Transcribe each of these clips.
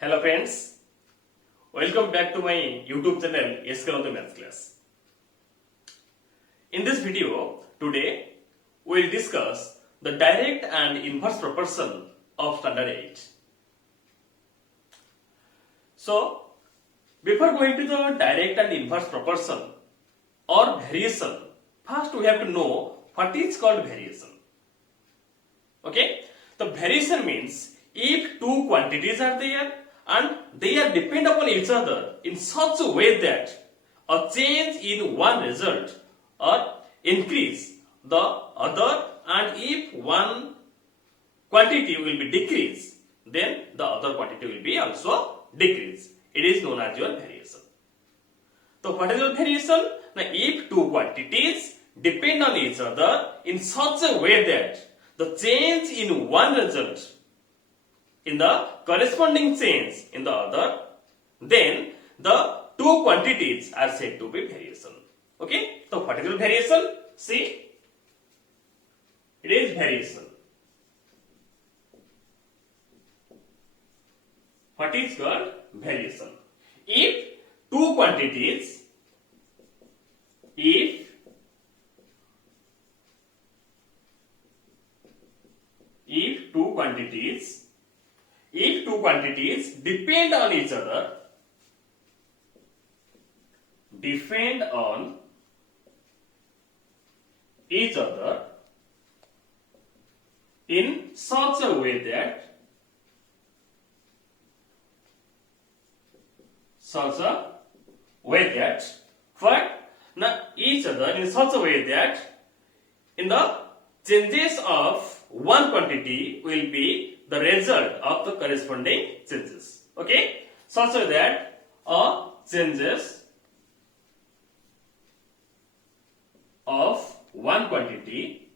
Hello friends, welcome back to my YouTube channel Escalante Maths Class. In this video, today we will discuss the direct and inverse proportion of standard 8. So, before going to the direct and inverse proportion or variation, first we have to know what is called variation. Okay, the variation means if two quantities are there and they are depend upon each other in such a way that a change in one result or increase the other, and if one quantity will be decreased, then the other quantity will be also decreased. It is known as your variation. So what is your variation? Now if two quantities depend on each other in such a way that the change in one result in the corresponding change in the other, then the two quantities are said to be variation. Okay, so what is your variation? See, it is variation. What is called variation? If two quantities, if two quantities depend on each other, in such a way that what? Now each other in such a way that in the changes of one quantity will be the result of the corresponding changes. Okay, such a that changes of one quantity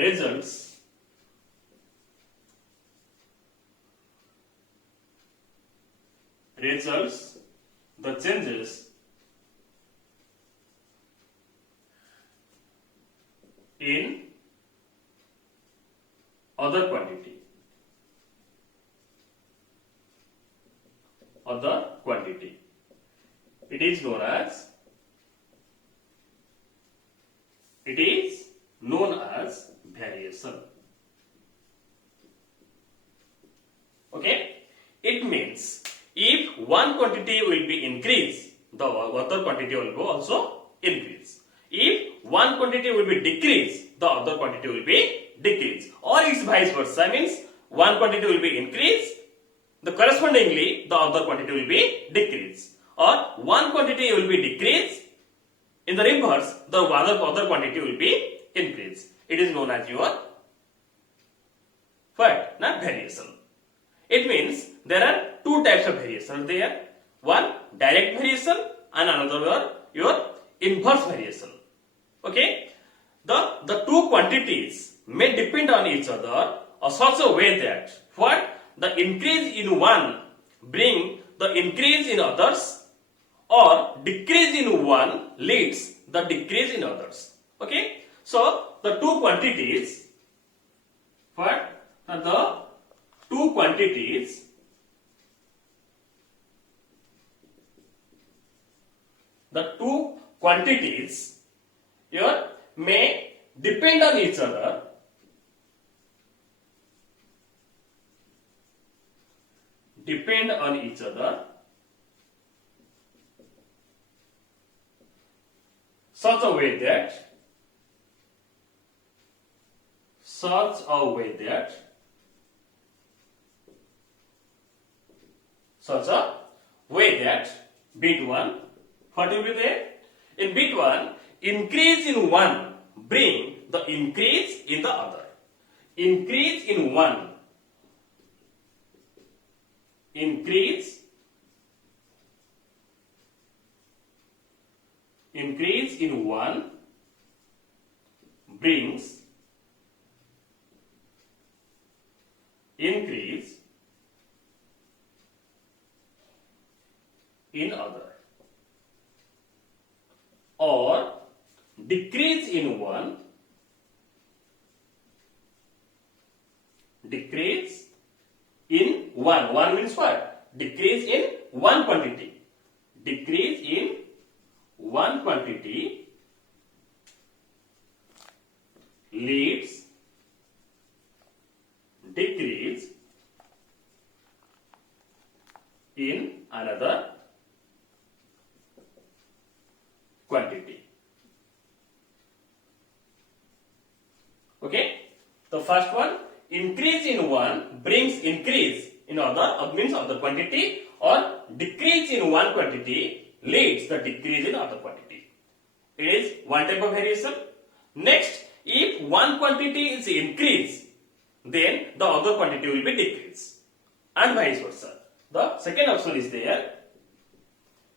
results the changes in other quantity. It is known as variation. Okay, it means if one quantity will be increased, the other quantity will go also increase. If one quantity will be decreased, the other quantity will be decreased, or it's vice versa. Means one quantity will be increased, the correspondingly the other quantity will be decreased, or one quantity will be decreased, in the reverse the other quantity will be increased. It is known as your what? Not variation. It means there are two types of variation there. One direct variation and another your inverse variation. Okay, the two quantities may depend on each other or such a way that what? The increase in one bring the increase in others, or decrease in one leads the decrease in others. Okay, so the two quantities, what? The two quantities here may depend on each other such a way that bit 1, what will be there? In bit 1, increase in one bring the increase in the other. Increase in one brings increase in other, or decrease in one decrease in one. One means what? Decrease in one quantity. Decrease in one quantity leads decrease in another quantity. Okay? The first one, increase in one brings increase in other, means other quantity, or decrease in one quantity leads the decrease in other quantity. It is one type of variation. Next, if one quantity is increased, then the other quantity will be decreased, and vice versa. The second option is there.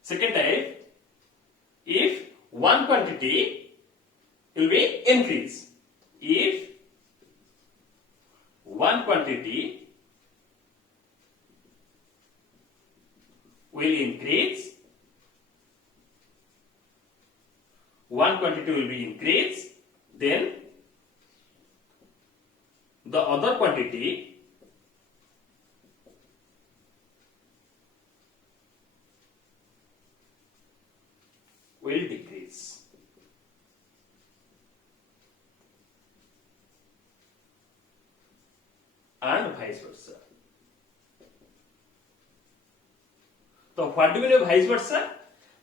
Second type, if one quantity will be increased. If one quantity will increase, one quantity will be increased, then the other quantity will decrease. And vice versa. So what do we know vice versa?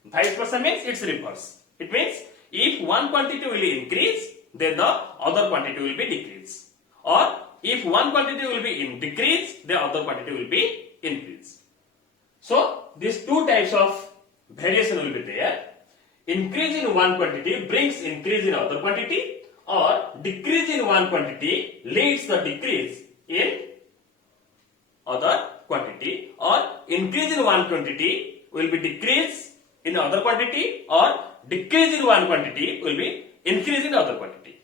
Vice versa means it's reverse. It means if one quantity will increase, then the other quantity will be decrease. Or if one quantity will be in decrease, the other quantity will be increase. So these two types of variation will be there. Increase in one quantity brings increase in other quantity, or decrease in one quantity leads the decrease in other quantity, or increase in one quantity will be decrease in other quantity, or decrease in one quantity will be increase in other quantity.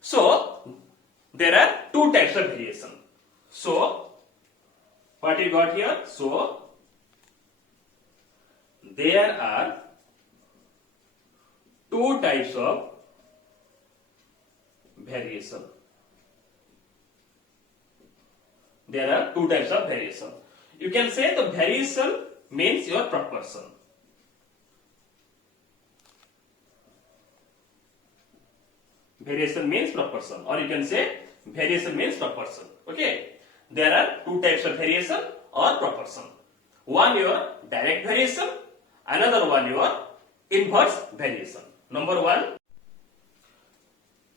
So there are two types of variation. So what you got here? So there are two types of variation. There are two types of variation. You can say the variation means your proportion. Variation means proportion, or you can say variation means proportion. Okay. There are two types of variation or proportion. One your direct variation, another one your inverse variation. Number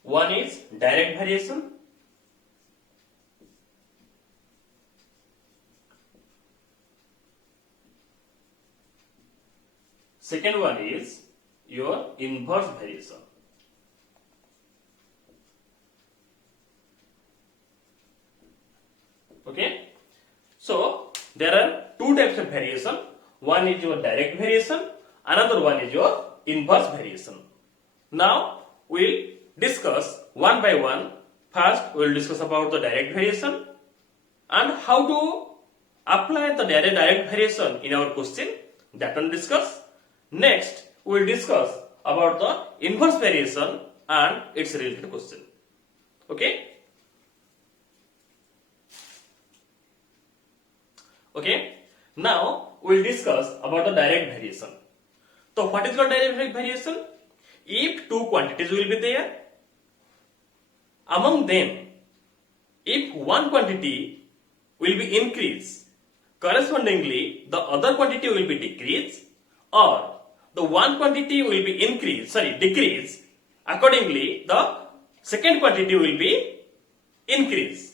one is direct variation. Second one is your inverse variation. Okay. So there are two types of variation. One is your direct variation, another one is your inverse variation. Now we'll discuss one by one. First we'll discuss about the direct variation and how to apply the direct variation in our question. That one discuss. Next we'll discuss about the inverse variation and its related question. Okay. Okay. Now we'll discuss about the direct variation. So what is called direct variation? If two quantities will be there, among them, if one quantity will be increased, correspondingly the other quantity will be decreased, or the one quantity will be decrease, accordingly the second quantity will be increased.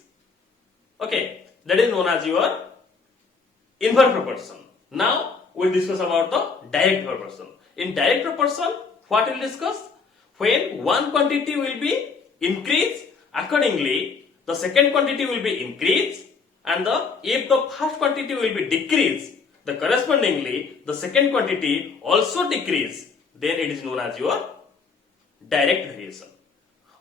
Okay, that is known as your inverse proportion. Now we'll discuss about the direct proportion. In direct proportion, what we'll discuss? When one quantity will be increased, accordingly the second quantity will be increased, and if the first quantity will be decreased, the correspondingly the second quantity also decrease, then it is known as your direct variation.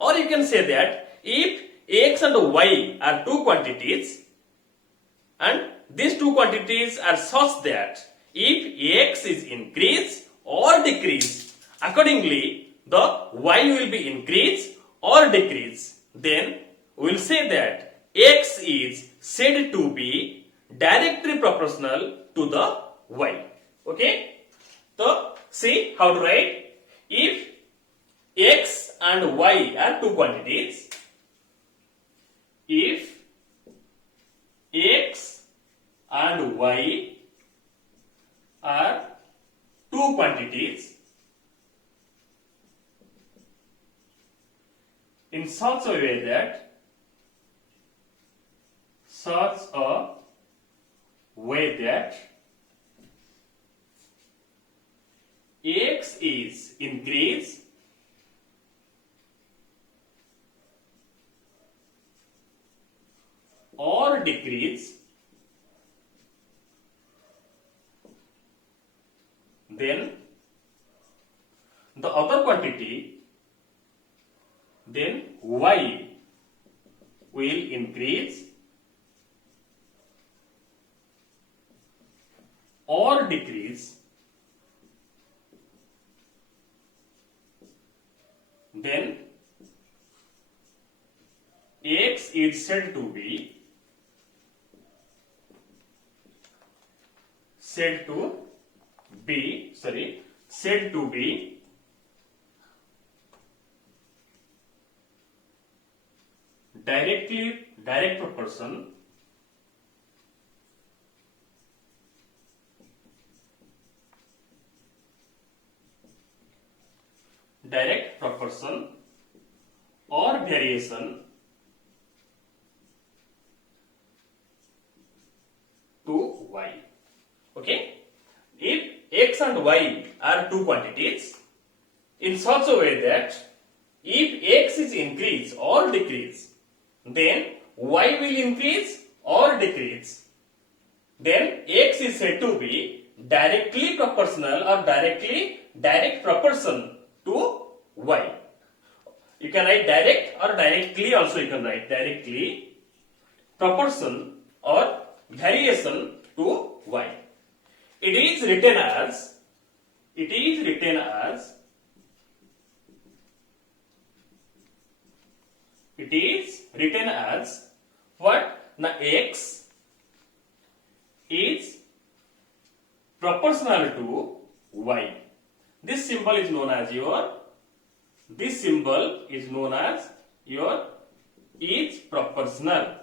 Or you can say that if x and y are two quantities, and these two quantities are such that if x is increased or decreased, accordingly the y will be increased or decreased, then we will say that x is said to be directly proportional to the y. Okay, so see how to write. If x and y are two quantities, if x and y are two quantities in such a way that x is increase or decrease, then the other quantity, then y will increase or decrease, then x is said to be direct proportion or variation to y. Okay, if x and y are two quantities in such a way that if x is increase or decrease, then y will increase or decrease, then x is said to be directly proportional or direct proportion to y. You can write direct or directly also, you can write directly proportion or variation to y. It is written as what? Now x is proportional to y. This symbol is known as your is proportional.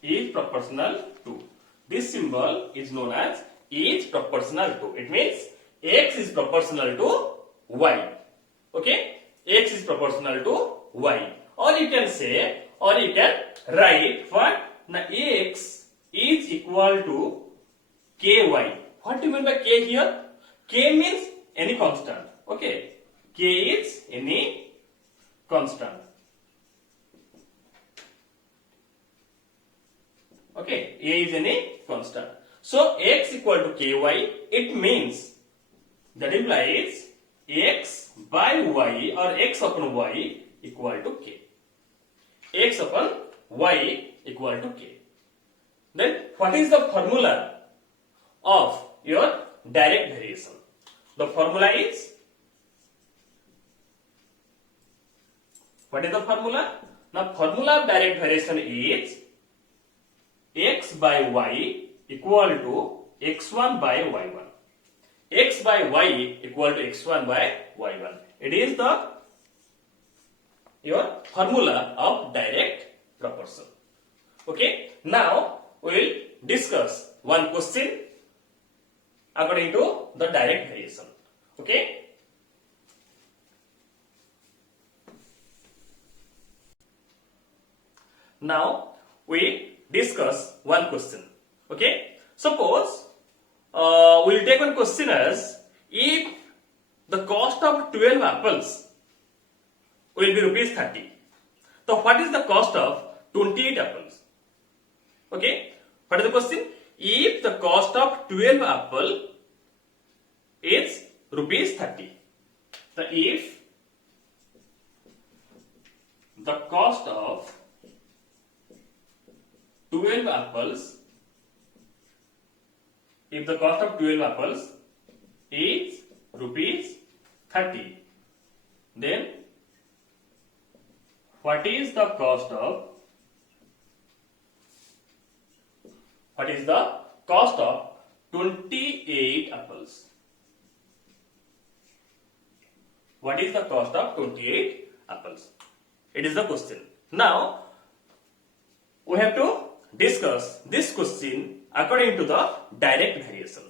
Is proportional to. This symbol is known as is proportional to. It means x is proportional to y. Okay, x is proportional to y. Or you can write what? Now x is equal to ky. What do you mean by k here? K means any constant. Okay, k is any constant. Okay, a is any constant. So x equal to ky, it means that implies x by y or x upon y equal to k. X upon y equal to k. Then what is the formula of your direct variation? The formula is, what is the formula? Now formula of direct variation is x by y equal to x1 by y1. X by y equal to x1 by y1. It is your formula of direct proportion. Okay, now we will discuss one question according to the direct variation. Okay, now we discuss one question. Okay, suppose we will take one question as if the cost of 12 apples will be rupees 30. So what is the cost of 28 apples? Okay, what is the question? If the cost of 12 apple is rupees 30. So if the cost of 12 apples, if the cost of 12 apples is rupees 30, then what is the cost of what is the cost of 28 apples? What is the cost of 28 apples? It is the question. Now we have to discuss this question according to the direct variation.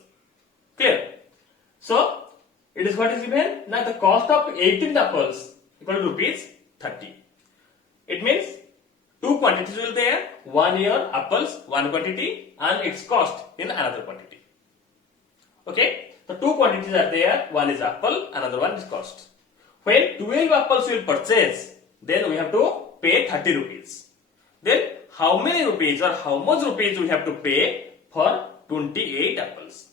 Clear? So it is what is given. Now the cost of 18 apples equal to rupees 30. It means two quantities will there. One here apples, one quantity, and its cost in another quantity. Okay, the two quantities are there. One is apple, another one is cost. When 12 apples will purchase, then we have to pay 30 rupees. Then how many rupees or how much rupees we have to pay for 28 apples?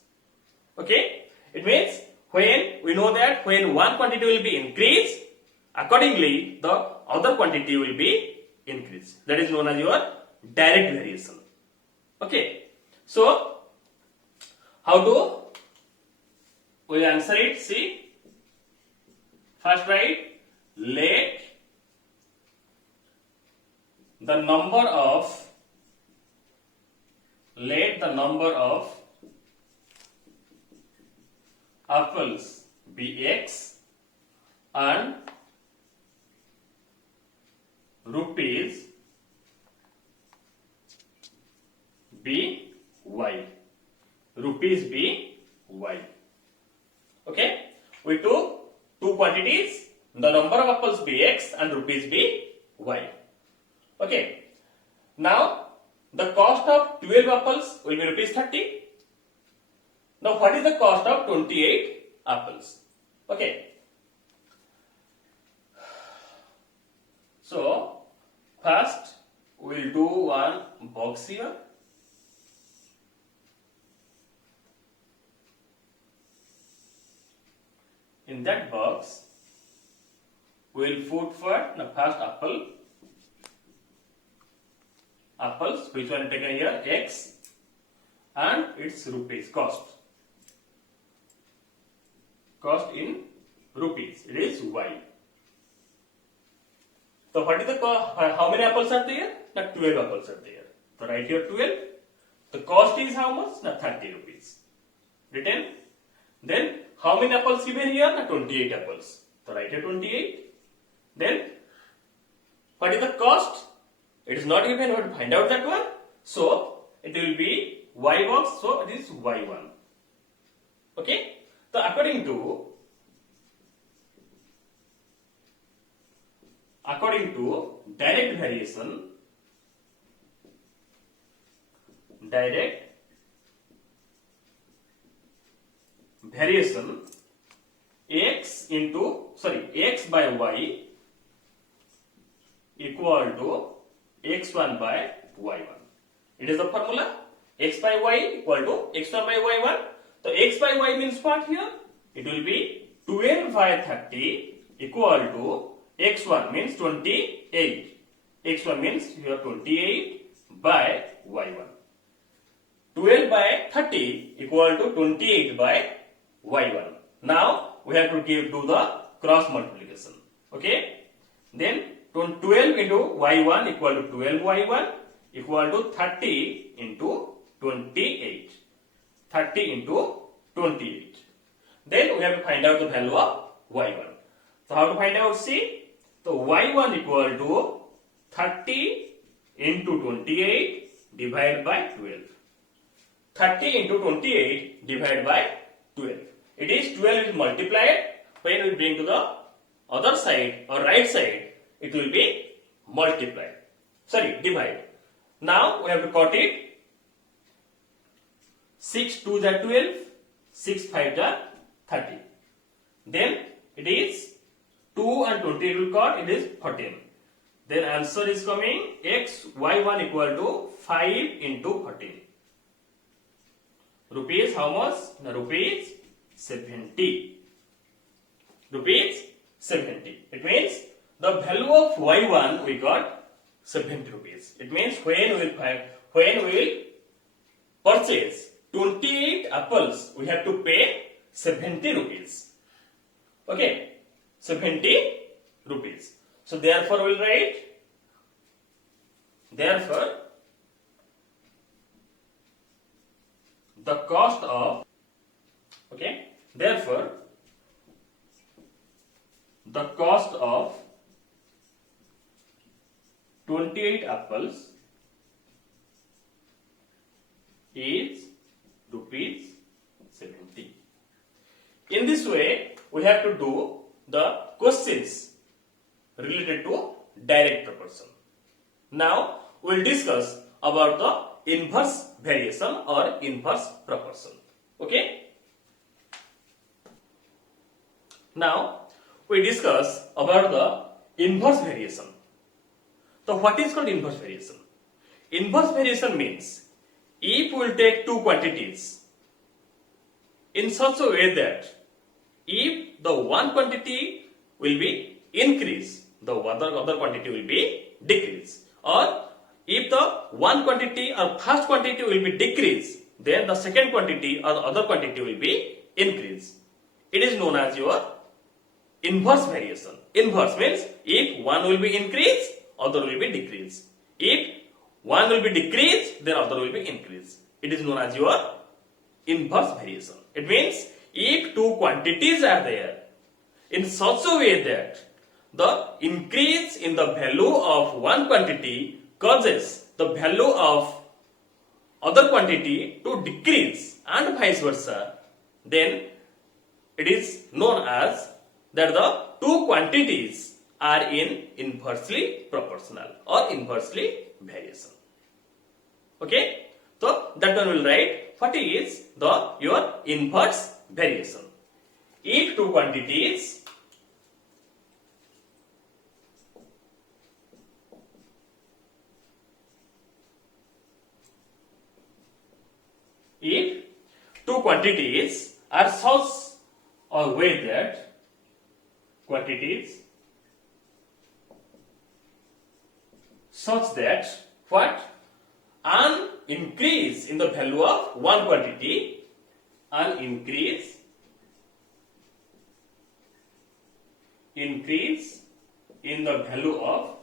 Okay, it means when we know that when one quantity will be increased, accordingly the other quantity will be increased. That is known as your direct variation. Okay, so how do we answer it? See, first write, let the number of apples be X and rupees be Y. Rupees be Y. Okay, we took two quantities, the number of apples be X and rupees be Y. Okay, now the cost of 12 apples will be rupees 30. Now what is the cost of 28 apples? Okay, so first we will do one box here. In that box we will put for the first apples, which one taken here, X, and its rupees cost in rupees, it is Y. So what is the cost? How many apples are there? Now 12 apples are there. So write here 12. The cost is how much? Now 30 rupees. Written. Then how many apples given here? Now 28 apples. So write here 28. Then what is the cost? It is not given. We have to find out that one. So it will be Y box. So it is Y1. Okay. So according to direct variation, X by Y equal to X1 by Y1. It is the formula. X by Y equal to X1 by Y1. So X by Y means what here? It will be 12 by 30 equal to X1 means 28. X1 means here 28 by Y1. 12 by 30 equal to 28 by Y1. Now we have to do the cross multiplication. Okay. Then 12 into Y1 equal to 12 Y1 equal to 30 into 28. 30 into 28. Then we have to find out the value of Y1. So how to find out? See, so Y1 equal to 30 into 28 divided by 12. 30 into 28 divided by 12. It is 12 is multiplied. When we bring to the other side or right side, it will be multiplied. Sorry, divide. Now we have to cut it. 6 2 are 12, 6 5 are 30. Then it is 2 and 28 will cut, it is 14. Then answer is coming Y1 equal to 5 into 14. Rupees how much? No, rupees 70. Rupees 70. It means the value of Y1 we got 70 rupees. It means when we will purchase 28 apples, we have to pay 70 rupees. Okay, 70 rupees. So therefore we will write Therefore, the cost of, okay, therefore, the cost of 28 apples is rupees 70. In this way, we have to do the questions related to direct proportion. Now, we will discuss about the inverse variation or inverse proportion. Okay? Now, we discuss about the inverse variation. So, what is called inverse variation? Inverse variation means if we will take two quantities in such a way that if the one quantity will be increased, the other quantity will be decreased, or if the one quantity or first quantity will be decreased, then the second quantity or the other quantity will be increased. It is known as your inverse variation. Inverse means if one will be increased, other will be decreased. If one will be decreased, then other will be increased. It is known as your inverse variation. It means if two quantities are there in such a way that the increase in the value of one quantity causes the value of other quantity to decrease and vice versa, then it is known as that the two quantities are in inversely proportional or inversely variation. Okay, so that one will write what is the your inverse variation. If two quantities are such a way that quantities such that what an increase in the value of one quantity, an increase in the value of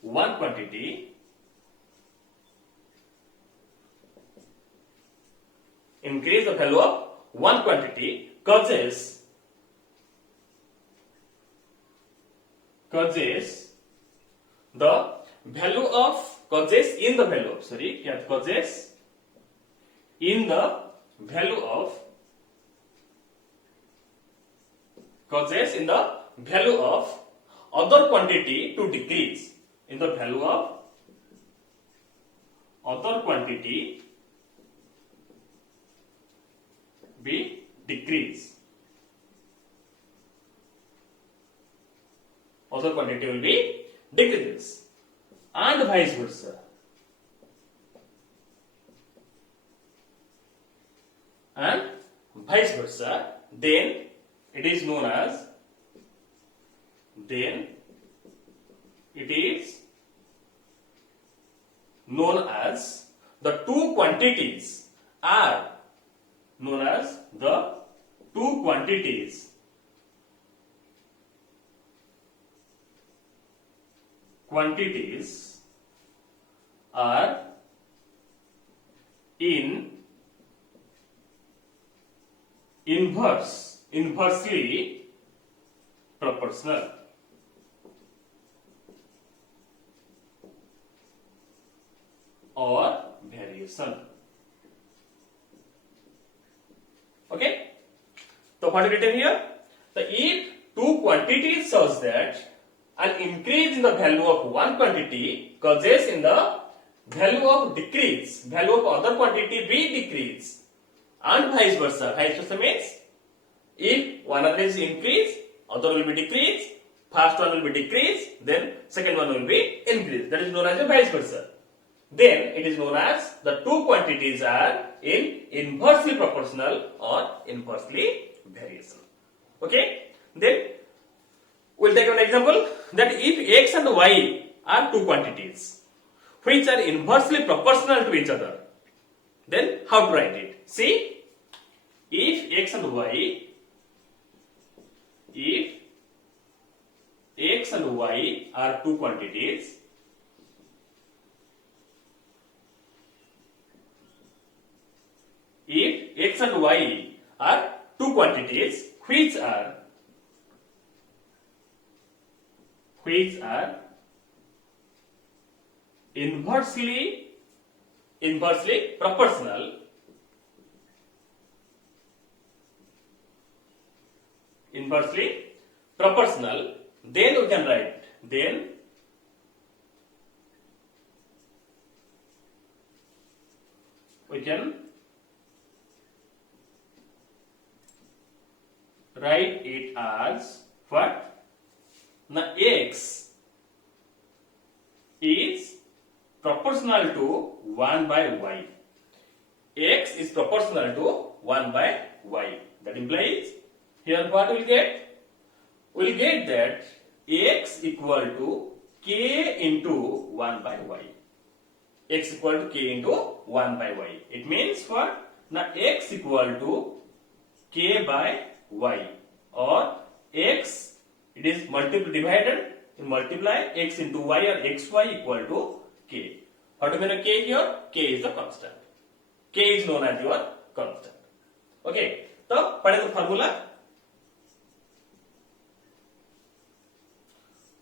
one quantity increase the value of one quantity causes the value of causes in the value of other quantity to decrease, in the value of other quantity be decrease, other quantity will be decreases, and vice versa. Then it is known as the two quantities are known as the two quantities are in inversely proportional. Or variation. Okay? So what is written here? So if two quantities such that an increase in the value of one quantity causes in the value of decrease, value of other quantity be decrease, and vice versa. Vice versa means if one of these increase, other will be decrease, first one will be decrease, then second one will be increase. That is known as a vice versa. Then it is known as the two quantities are in inversely proportional or inversely variation. Okay? Then we'll take an example that if x and y are two quantities which are inversely proportional to each other, then how to write it? See, if x and y x and y are two quantities, if x and y are two quantities which are inversely proportional, then we can write, it as what? Now x is proportional to 1 by y. X is proportional to 1 by y. That implies here what we'll get? We'll get that x equal to k into 1 by y. X equal to k into 1 by y. It means what? Now x equal to k by y, or x, it is divided, multiply x into y, or xy equal to k. What do you mean k here? K is the constant. K is known as your constant. Okay. So what is the formula?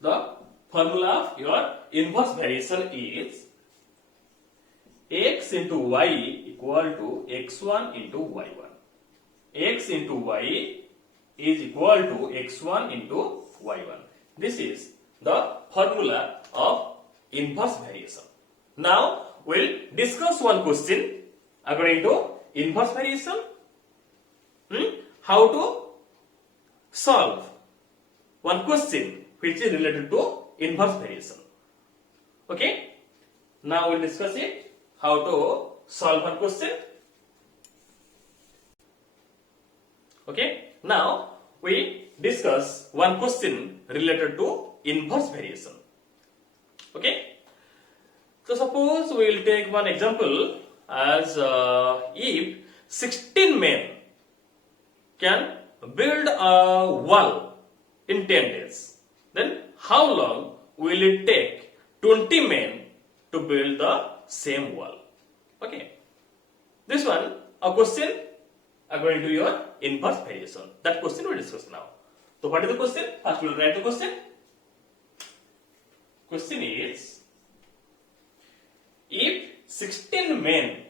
The formula of your inverse variation is x into y equal to x1 into y1. X into y is equal to x1 into y1. This is the formula of inverse variation. Now we'll discuss one question according to inverse variation. How to solve one question which is related to inverse variation. Okay. Now we'll discuss it. How to solve one question. Okay. Now we discuss one question related to inverse variation. Okay. So suppose we will take one example as if 16 men can build a wall in 10 days, then how long will it take 20 men to build the same wall? Okay. This one, a question according to your inverse variation. That question we will discuss now. So what is the question? First we will write the question. Question is, if 16 men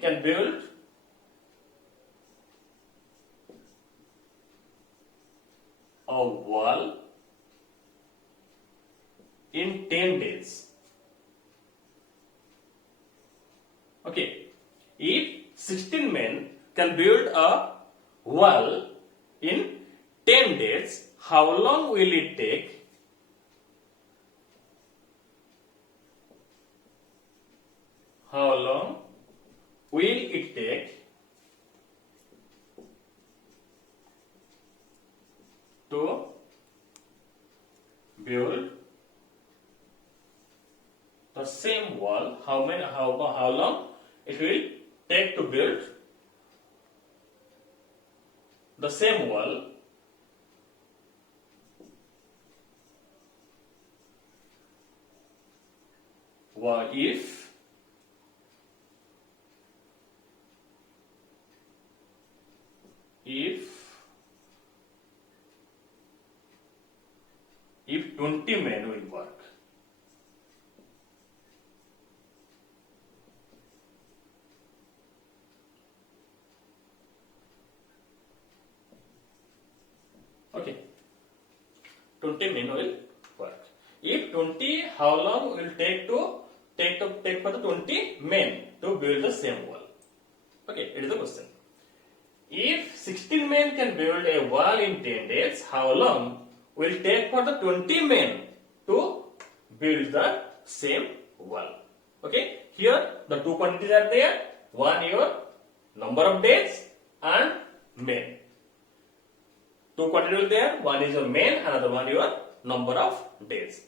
can build a wall in 10 days. Okay. If 16 men can build a wall in 10 days, how long will it take? How long will it take to build the same wall? How long it will take to build the same wall if 20 men will work. Okay. 20 men will work. If 20, how long will take for the 20 men to build the same wall? Okay, it is the question. If 16 men can build a wall in 10 days, how long will take for the 20 men to build the same wall? Okay, here the two quantities are there. One your number of days and men. Two quantities there. One is your men, another one your number of days.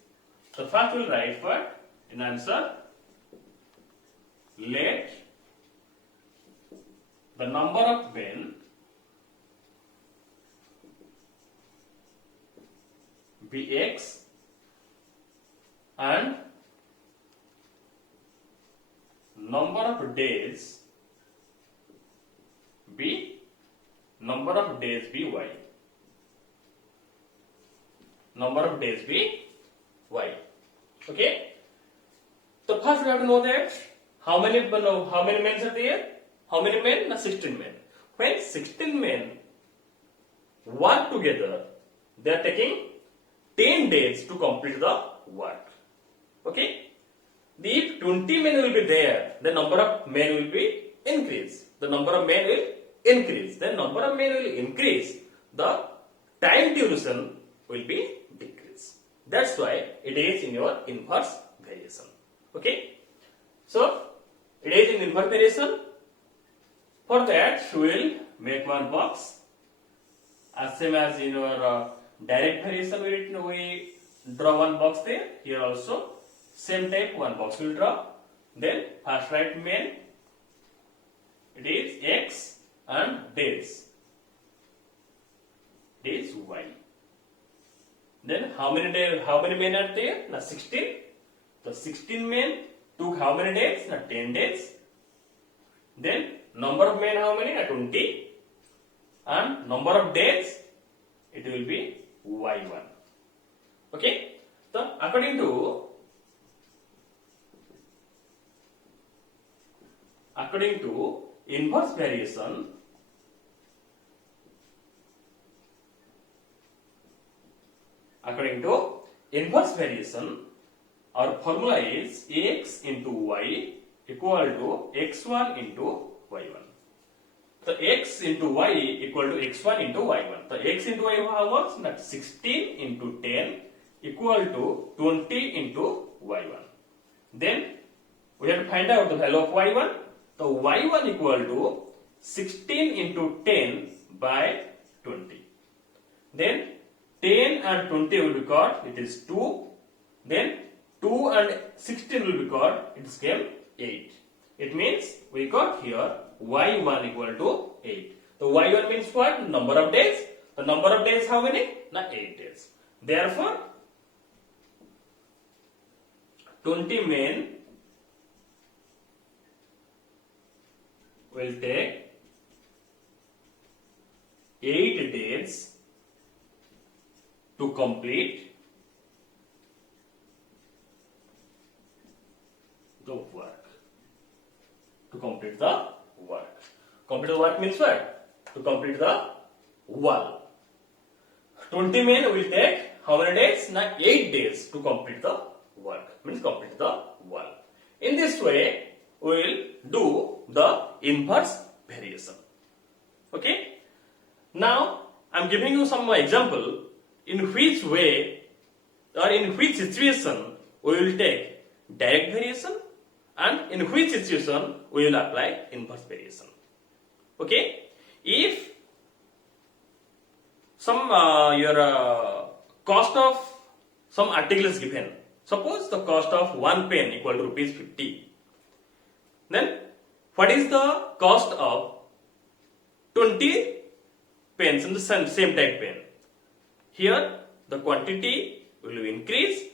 So first we will write for in answer. Let the number of men be X and number of days be Y. Number of days be Y. Okay. So first we have to know that how many men are there? How many men? 16 men. When 16 men work together, they are taking 10 days to complete the work. Okay. If 20 men will be there, the number of men will be increased. The number of men will increase. The number of men will increase. The time duration will be decreased. That's why it is in your inverse variation. Okay. So it is in inverse variation. For that, we will make one box. As same as in your direct variation, we draw one box there. Here also, same type one box we will draw. Then first write men. It is X and days. It is Y. Then how many men are there? Now 16. The 16 men took how many days? Now 10 days. Then number of men how many? 20. And number of days, it will be Y1. Okay. So according to inverse variation, our formula is X into Y equal to X1 into Y1. So X into Y equal to X1 into Y1. So X into Y how much? That 16 into 10 equal to 20 into Y1. Then we have to find out the value of Y1. So Y1 equal to 16 into 10 by 20. Then 10 and 20 will be got, it is 2. Then 2 and 16 will be got, it became 8. It means we got here Y1 equal to 8. So Y1 means what? Number of days. The number of days how many? Now 8 days. Therefore, 20 men will take 8 days to complete the work. To complete the work. Complete the work means what? To complete the wall. 20 men will take how many days? Now 8 days to complete the work. Means complete the wall. In this way, we will do the inverse variation. Okay? Now, I am giving you some example in which way or in which situation we will take direct variation and in which situation we will apply inverse variation. Okay? If some your cost of some article is given, suppose the cost of one pen equal to rupees 50, then what is the cost of 20 pens in the same type pen? Here the quantity will increase,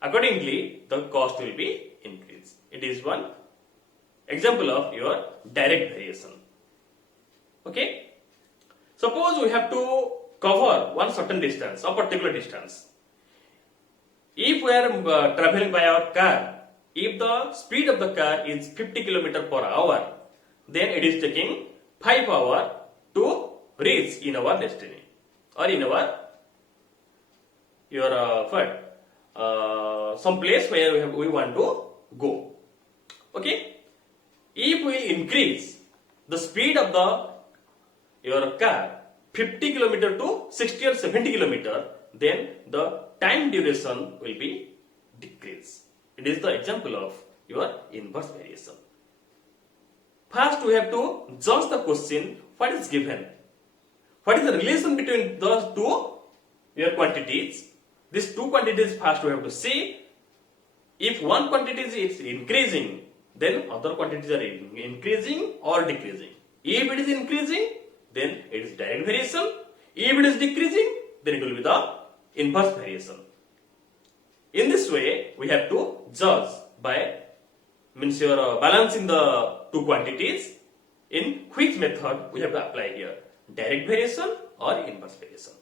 accordingly the cost will be increased. It is one example of your direct variation. Okay? Suppose we have to cover one certain distance, a particular distance. If we are traveling by our car, if the speed of the car is 50 km per hour, then it is taking 5 hours to reach in our destiny or in our some place where we want to go. Okay? If we increase the speed of your car 50 km to 60 or 70 km, then the time duration will be decreased. It is the example of your inverse variation. First, we have to judge the question what is given. What is the relation between those two your quantities? These two quantities first we have to see. If one quantity is increasing, then other quantities are increasing or decreasing. If it is increasing, then it is direct variation. If it is decreasing, then it will be the inverse variation. In this way, we have to judge by means you are balancing the two quantities. In which method we have to apply here, direct variation or inverse variation.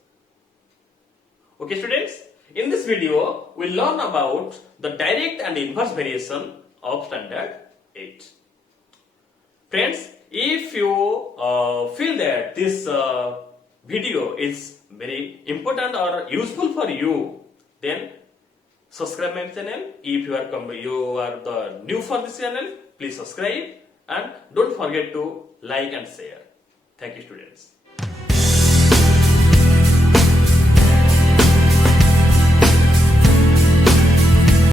Okay students, in this video we will learn about the direct and inverse variation of standard 8. Friends, if you feel that this video is very important or useful for you, then subscribe my channel. If you are the new for this channel, please subscribe and don't forget to like and share. Thank you students.